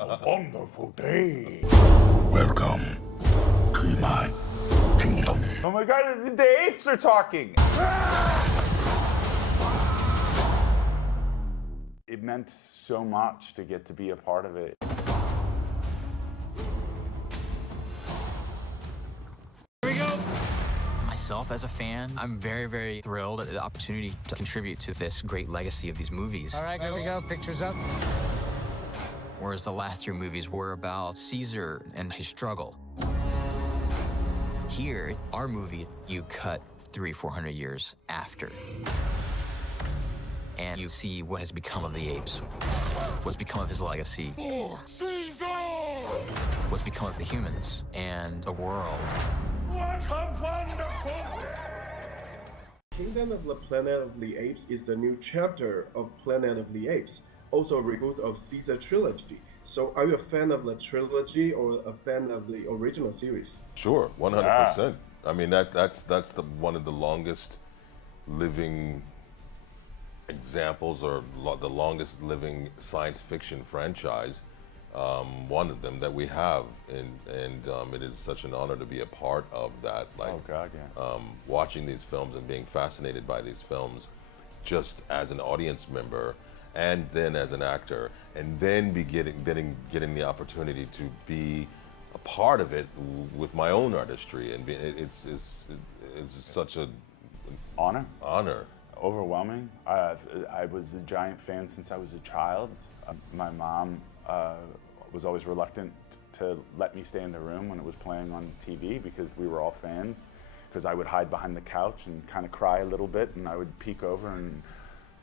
a wonderful day. Welcome to my kingdom. Oh my God, the apes are talking. It meant so much to get to be a part of it. Myself as a fan, I'm very, very thrilled at the opportunity to contribute to this great legacy of these movies. All right, here we go. Pictures up. Whereas the last three movies were about Caesar and his struggle. Here, our movie, you cut 300-400 years after. And you see what has become of the apes, what's become of his legacy, Caesar! what's become of the humans and the world. What a wonderful day! Kingdom of the Planet of the Apes is the new chapter of Planet of the Apes, also a reboot of Caesar trilogy. So are you a fan of the trilogy or a fan of the original series? Sure, 100%. I mean, that's one of the longest living examples, or the longest living science fiction franchise, one of them that we have, and it is such an honor to be a part of that. Like, Oh God, yeah. Watching these films and being fascinated by these films, just as an audience member, and then as an actor, and then getting the opportunity to be a part of it with my own artistry, and it's such a Honor? honor. Overwhelming. I was a giant fan since I was a child. My mom was always reluctant to let me stay in the room when it was playing on TV because we were all fans. Because I would hide behind the couch and kind of cry a little bit, and I would peek over and,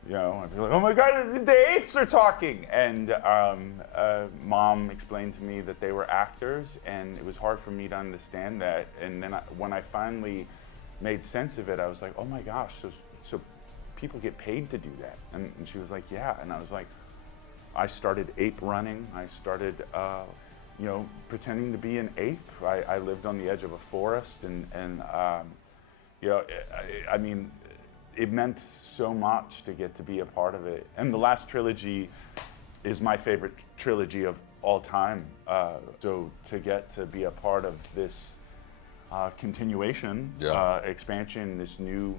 you know, I'd be like, "Oh my God, the apes are talking!" And Mom explained to me that they were actors, and it was hard for me to understand that. And then when I finally made sense of it, I was like, "Oh my gosh, so people get paid to do that?" And she was like, "Yeah." And I was like, I started ape running. I started, you know, pretending to be an ape. I lived on the edge of a forest, and you know, I mean, it meant so much to get to be a part of it. And the last trilogy is my favorite trilogy of all time. So to get to be a part of this continuation, expansion, this new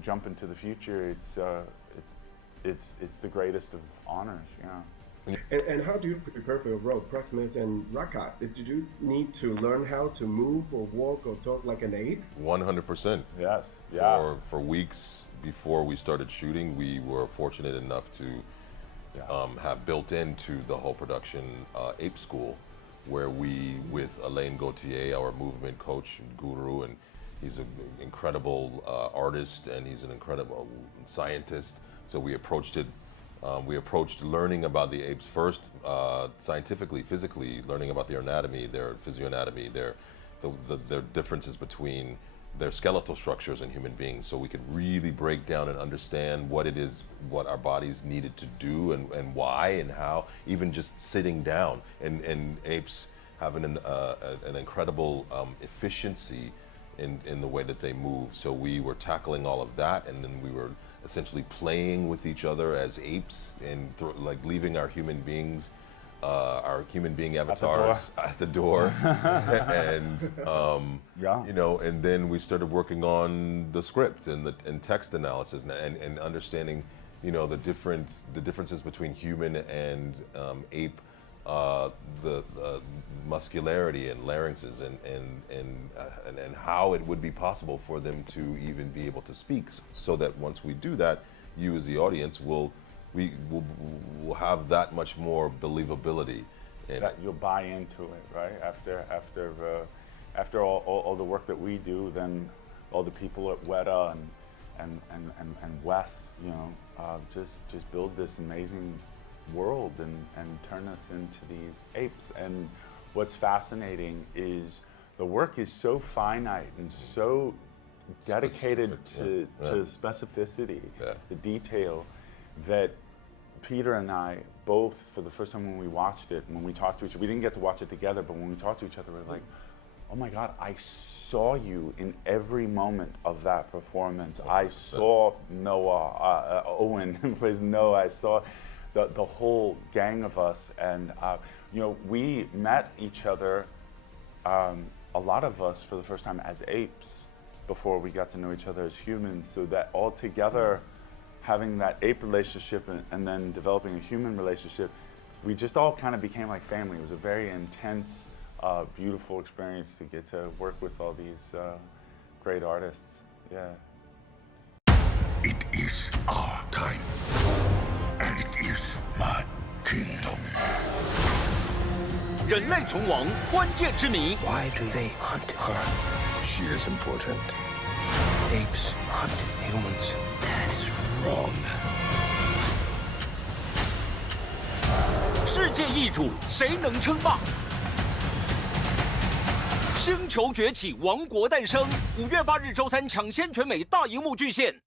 jump into the future, it's the greatest of honors, yeah. And how do you prepare for your role, Proximus and Raka? Did you need to learn how to move or walk or talk like an ape? 100%. Yes, yeah. For weeks before we started shooting, we were fortunate enough to have built into the whole production Ape School, where we, with Alain Gauthier, our movement coach, guru, and he's an incredible artist, and he's an incredible scientist. So we approached it. We approached learning about the apes first, scientifically, physically, learning about their anatomy, their physioanatomy, their differences between their skeletal structures and human beings, so we could really break down and understand what it is, what our bodies needed to do, and why, and how. Even just sitting down, and apes have an incredible efficiency in the way that they move. So we were tackling all of that, and then we were essentially playing with each other as apes, and like leaving our human being avatars at the door. And you know, and then we started working on the script and text analysis, and understanding, you know, the differences between human and ape, the muscularity and larynxes, and how it would be possible for them to even be able to speak, so that once we do that, you as the audience will have that much more believability. And that you'll buy into it, right? After all the work that we do, then all the people at Weta and Wes, you know, just build this amazing world and turn us into these apes. And what's fascinating is the work is so finite and so dedicated to specificity, the detail, that Peter and I both, for the first time when we watched it, when we talked to each other, we didn't get to watch it together, but when we talked to each other, we were like, oh my God, I saw you in every moment of that performance. I saw Noah, Owen, who plays Noah. I saw the whole gang of us, and you know, we met each other, a lot of us for the first time as apes before we got to know each other as humans. So that all together, having that ape relationship and then developing a human relationship, we just all kind of became like family. It was a very intense, beautiful experience to get to work with all these great artists. Yeah. It is our time, and it is my kingdom. 人类存亡关键之谜， Why do they hunt her? She is important. Apes hunt humans. That's wrong. 世界易主，谁能称霸？星球崛起，王国诞生。5月8日周三抢先全美大荧幕巨献。